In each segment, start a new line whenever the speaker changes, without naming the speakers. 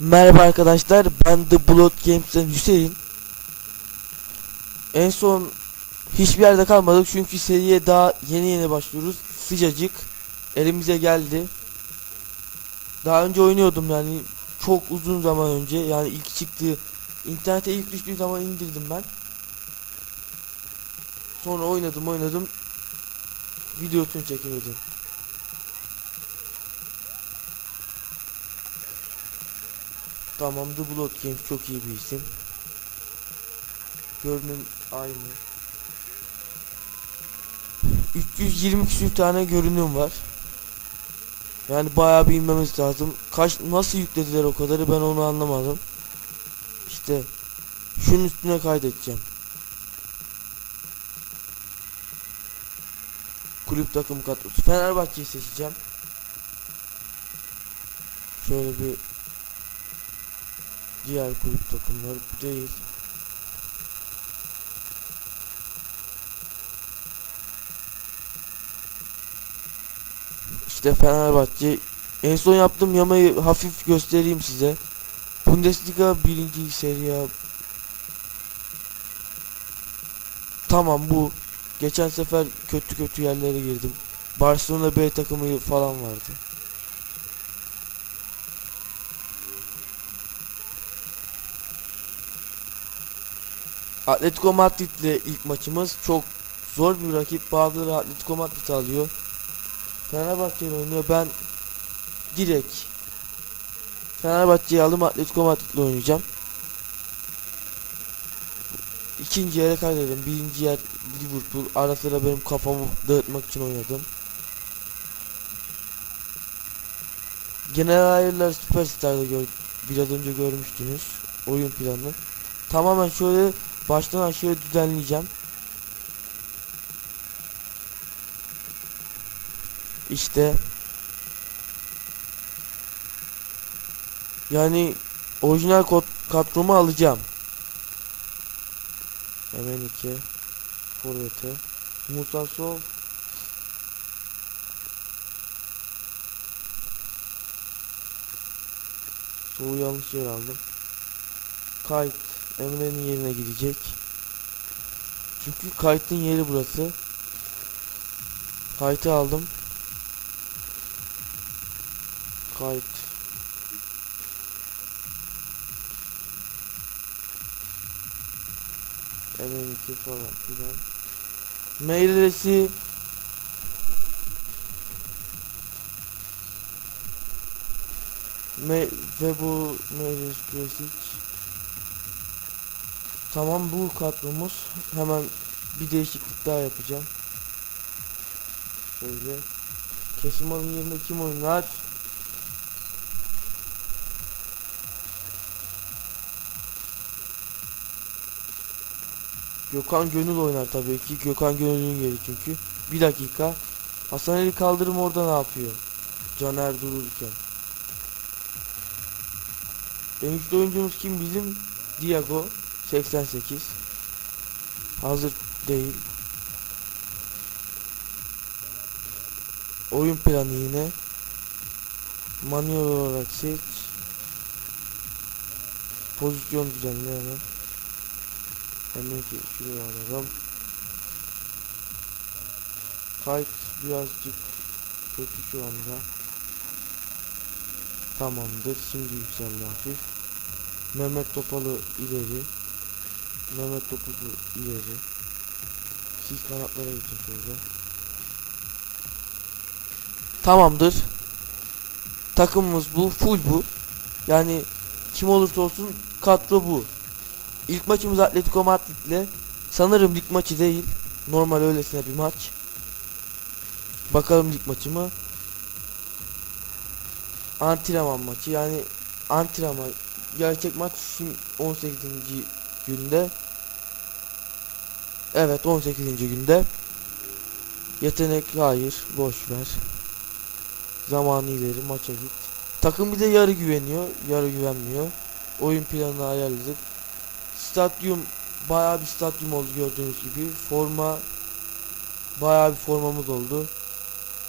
Merhaba arkadaşlar ben The Blood Games'ten Hüseyin. En son hiçbir yerde kalmadık çünkü seriye daha yeni yeni başlıyoruz. Sıcacık elimize geldi. Daha önce oynuyordum yani çok uzun zaman önce. Yani ilk çıktığı internete ilk düştüğü zaman indirdim ben. Sonra oynadım oynadım. Videosunu çekemedim Tamam The Blood Games çok iyi bir isim. Görünüm aynı. 320 küsür tane görünüm var. Yani bayağı bir inmemiz lazım. Kaç nasıl yüklediler o kadarı ben onu anlamadım. İşte şunun üstüne kaydedeceğim. Kulüp takım kadrosu. Fenerbahçe'yi seçeceğim. Şöyle bir diğer kulüp takımları değil. İşte Fenerbahçe en son yaptığım yamayı hafif göstereyim size. Bundesliga birinci seri A. Tamam bu. Geçen sefer kötü kötü yerlere girdim. Barcelona B takımı falan vardı. Atletico Madrid ile ilk maçımız çok zor bir rakip. Bazıları Atletico Madrid alıyor. Fenerbahçe ile oynuyor. Ben direkt Fenerbahçe'yi aldım Atletico Madrid ile oynayacağım. İkinci yere kaydedelim. Birinci yer Liverpool. Ara sıra benim kafamı dağıtmak için oynadım. Genel ayarlar Superstar'da gör biraz önce görmüştünüz. Oyun planı. Tamamen şöyle baştan aşağı düzenleyeceğim. İşte yani orijinal kod kadromu alacağım. Hemen iki forvete Musa Sol Soğu yanlış yer aldım. Kayıt Emre'nin yerine gidecek. Çünkü kayıtın yeri burası. Kayıtı aldım. Kayıt. M2 falan filan. Mail adresi ve bu mail adresi Tamam bu kadromuz. Hemen bir değişiklik daha yapacağım. Şöyle. Kesim alın yerine kim oynar? Gökhan Gönül oynar tabii ki. Gökhan Gönül'ün yeri çünkü. Bir dakika. Hasan Ali Kaldırım orada ne yapıyor? Caner dururken. En güçlü oyuncumuz kim bizim? Diago 88. Hazır değil. Oyun planı yine. Manuel olarak seç. Pozisyon düzenle hemen. Hemen ki şuraya alalım. Kayıt birazcık kötü şu anda. Tamamdır. Şimdi yükseldi hafif. Mehmet Topalı ileri. Mehmet Topuz'u ileri. Siz kanatlara geçin şöyle. Tamamdır. Takımımız bu. Full bu. Yani kim olursa olsun kadro bu. İlk maçımız Atletico Madrid'le. Sanırım lig maçı değil. Normal öylesine bir maç. Bakalım lig maçı mı? Antrenman maçı yani antrenman gerçek maç şimdi 18. günde. Evet 18. günde. Yetenek hayır boş ver. Zamanı ileri maça git. Takım bir de yarı güveniyor, yarı güvenmiyor. Oyun planını ayarladık. Stadyum bayağı bir stadyum oldu gördüğünüz gibi. Forma bayağı bir formamız oldu.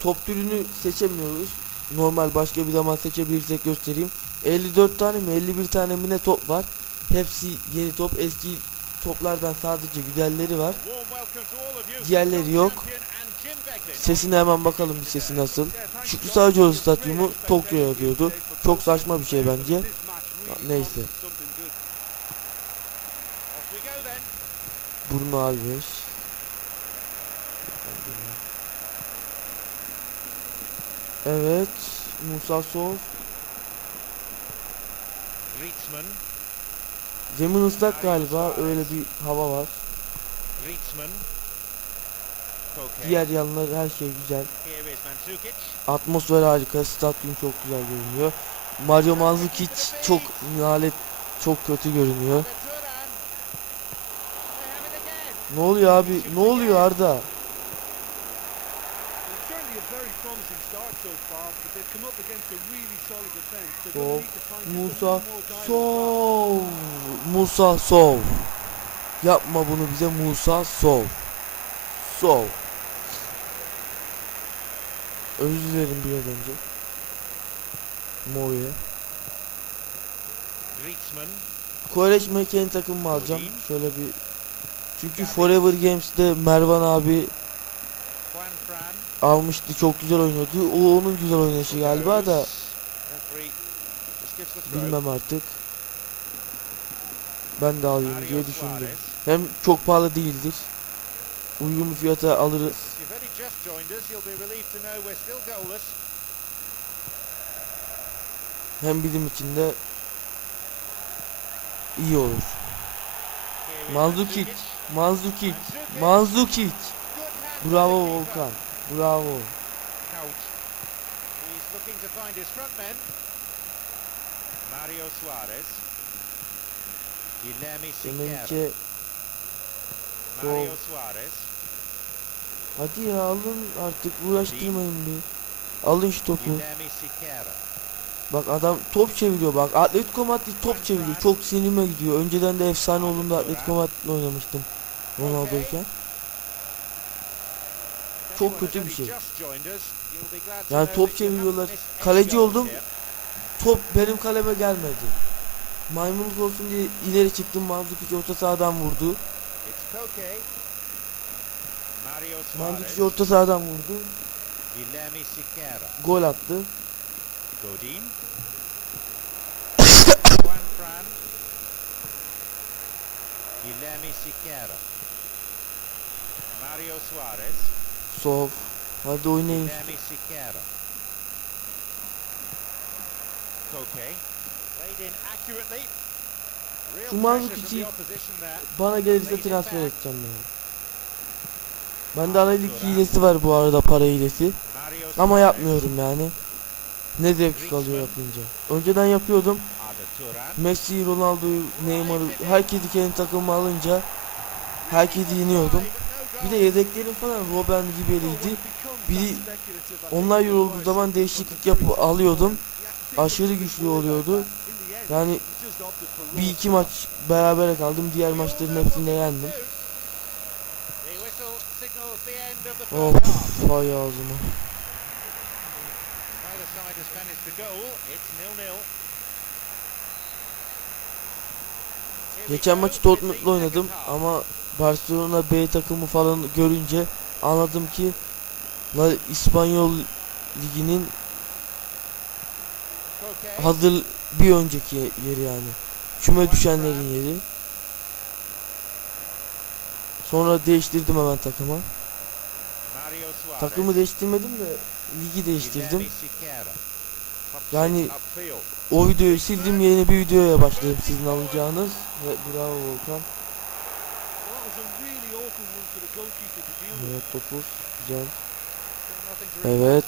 Top türünü seçemiyoruz. Normal başka bir zaman seçebilirsek göstereyim. 54 tane mi 51 tane mi ne top var. Hepsi yeni top. Eski toplardan sadece güzelleri var.
Diğerleri yok.
Sesine hemen bakalım bir sesi nasıl. Şükrü Saracoğlu stadyumu Tokyo'ya yapıyordu. Çok saçma bir şey bence. Neyse. Bruno Alves. Evet. Musa Sol.
Rietsman,
Zemin ıslak galiba. Öyle bir hava var. Diğer yanlar her şey güzel. Atmosfer harika. Stadyum çok güzel görünüyor. Mario Mandzukic çok nalet çok kötü görünüyor. Ne oluyor abi? Ne oluyor Arda? Sol, Musa. Sov. Musa Sov. Yapma bunu bize Musa Sov. Sov. Özür dilerim biraz önce.
Rietsman.
Koreş Mekeni takımımı alacağım. Şöyle bir çünkü Forever Games'te Mervan abi. Almıştı. Çok güzel oynuyordu. O onun güzel oynayışı galiba da bilmem artık. Ben de alayım diye düşündüm. Hem çok pahalı değildir. Uygun bir fiyata alırız. Hem bizim için de iyi olur. Manzukic.
Good hand
Bravo. Volkan. Bravo.
Out. He's looking to find his front men. Mario Suarez. Guilherme Siqueira. Mario. Suarez.
hadi ya alın artık uğraştırmayın bir. Alın şu topu. Bak adam top çeviriyor bak. Atletico Madrid top çeviriyor. Çok sinirime gidiyor. Önceden de efsane olduğunda Atletico Madrid'le oynamıştım. Ronaldo'yken. Çok kötü bir şey. Yani top çeviriyorlar. Kaleci oldum. Top benim kaleme gelmedi. Maymunluk olsun diye ileri çıktım. Mandzukic orta sahadan vurdu. Mandzukic orta sahadan vurdu. Gol attı.
Godin. Guilherme Siqueira. Mario Suarez.
Sov. Hadi oynayın. Şu
there.
Bana gelirse transfer edeceğim yani. Bende analik hilesi var bu arada para hilesi. Ama yapmıyorum yani. Ne zevk kalıyor yapınca. Önceden yapıyordum. Messi, Ronaldo'yu, Neymar'ı herkesi kendi takımıma alınca herkesi yeniyordum. Bir de yedeklerim falan Robben Ribery'di. Biri onlar yorulduğu zaman değişiklik yapıp alıyordum. Aşırı güçlü oluyordu. Yani bir iki maç berabere kaldım. Diğer maçların hepsinde yendim.
Of
hay ağzıma. Geçen maçı Dortmund'la oynadım ama Barcelona B takımı falan görünce anladım ki La İspanyol liginin hazır bir önceki yeri yani. Küme düşenlerin yeri. Sonra değiştirdim hemen
Suarez.
Takımı değiştirmedim de ligi değiştirdim. Yani-. O videoyu sildim yeni bir videoya başladım sizin alacağınız. Ve bravo Volkan. Evet topuz. Güzel. Evet.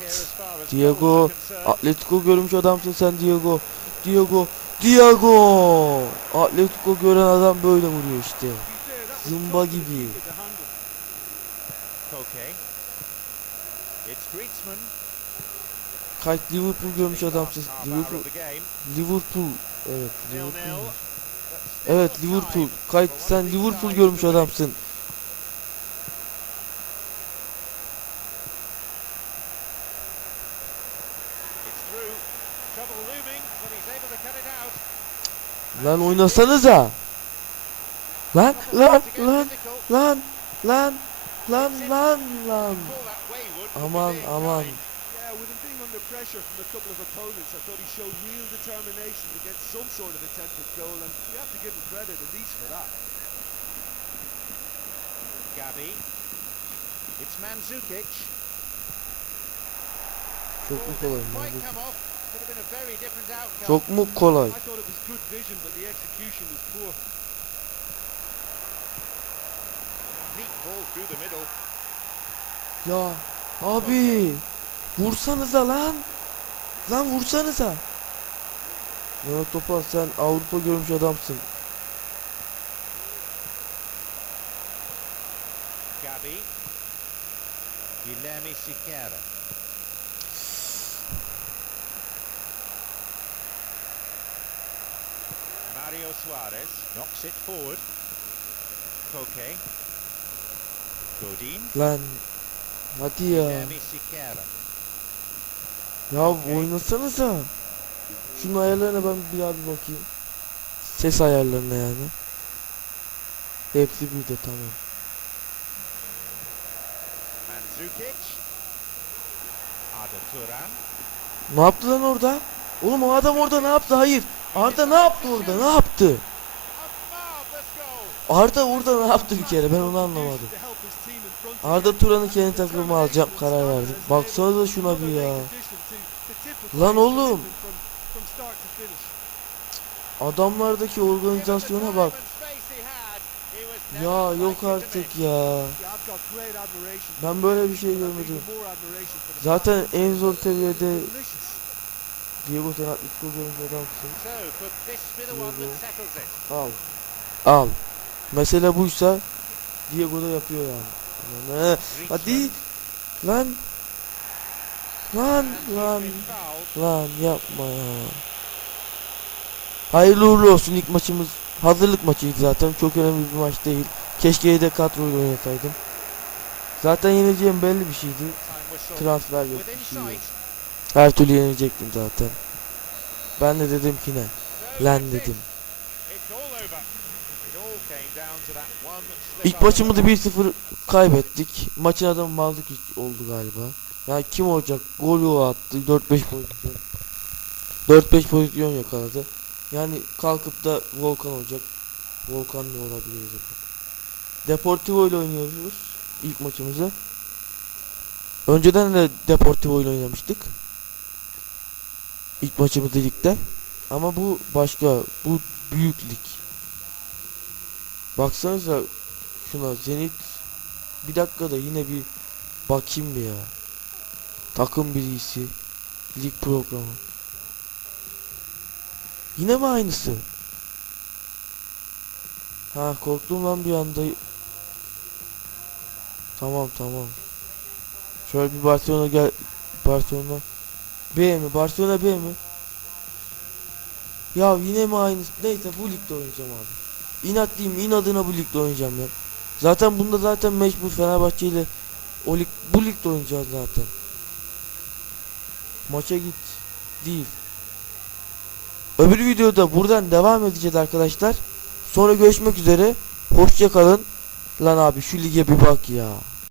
Diego. Atletico görmüş adamsın sen Diego. Diego. Diego. Atletico gören adam böyle vuruyor işte. Zımba gibi.
Koke. It's Griezmann.
Kayıt Liverpool görmüş adamsın. Liverpool. Liverpool. Evet. Liverpool. Evet Liverpool. Kayıt sen Liverpool görmüş adamsın. Lan oynasanıza. Lan lan lan lan lan lan lan lan. Aman aman.
pressure from a couple of opponents, I thought he showed real determination to get some sort of attempted goal, and you have to give him credit at least for that.
Gabi. It's Mandzukic.
Çok
Ball
kolay Çok mu kolay? Ya abi vursanıza lan. Lan vursanıza. Mehmet Topal sen Avrupa görmüş adamsın.
Gabi. Guilherme Siqueira. Mario Suarez knocks it forward. Koke. Godin.
Lan hadi ya. Ya oynasanıza. Şunun ayarlarına ben bir daha bir bakayım. Ses ayarlarına yani. Hepsi bir de tamam.
Mandzukic. Arda Turan.
Ne yaptı lan orada? Oğlum o adam orada ne yaptı? Hayır. Arda ne yaptı orada? Ne yaptı? Arda orada ne yaptı bir kere? Ben onu anlamadım. Arda. Turan'ı kendi takımıma alacağım karar verdim. Baksanıza şuna bir ya. Lan oğlum. Adamlardaki organizasyona bak. Ya yok artık ya. Ben böyle bir şey görmedim. Zaten en zor seviyede. Diego sen Atletico görmüş adamsın.
So could this be the one that settles it?
Al. Al. Mesele buysa Diego da yapıyor yani. Lan, Hadi. Lan. Lan lan. Lan yapma ya. Hayırlı uğurlu olsun ilk maçımız. Hazırlık maçıydı zaten. Çok önemli bir maç değil. Keşke yedek kadroyla oynataydım. Zaten yeneceğim belli bir şeydi. Transfer yok bir şey yok. Her türlü yenecektim zaten. Ben de dedim ki ne?
İt.
dedim. İlk maçımızı 1-0 kaybettik. Maçın adamı Maldık oldu galiba. Ya kim olacak? Golü attı. 4-5 pozisyon. 4-5 pozisyon yakaladı. Yani kalkıp da Volkan olacak. Volkan ne olabilir acaba? Deportivo ile oynuyoruz ilk maçımızı. Önceden de Deportivo ile oynamıştık. İlk maçımızı ligde. Ama bu başka. Bu büyük lig. Baksanıza şuna Zenit bir dakikada yine bir bakayım bir ya. Takım bilgisi, lig programı. Yine mi aynısı? Ha korktum lan bir anda. Tamam tamam. Şöyle bir Barcelona gel Barcelona B mi? Barcelona B mi? Ya yine mi aynısı? Neyse bu ligde oynayacağım abi. İnat diyeyim inadına bu ligde oynayacağım ya. Zaten bunda zaten mecbur Fenerbahçe ile o lig, bu ligde oynayacağız zaten. Maça git değil. Öbür videoda buradan devam edeceğiz arkadaşlar. Sonra görüşmek üzere. Hoşça kalın. Lan abi şu lige bir bak ya.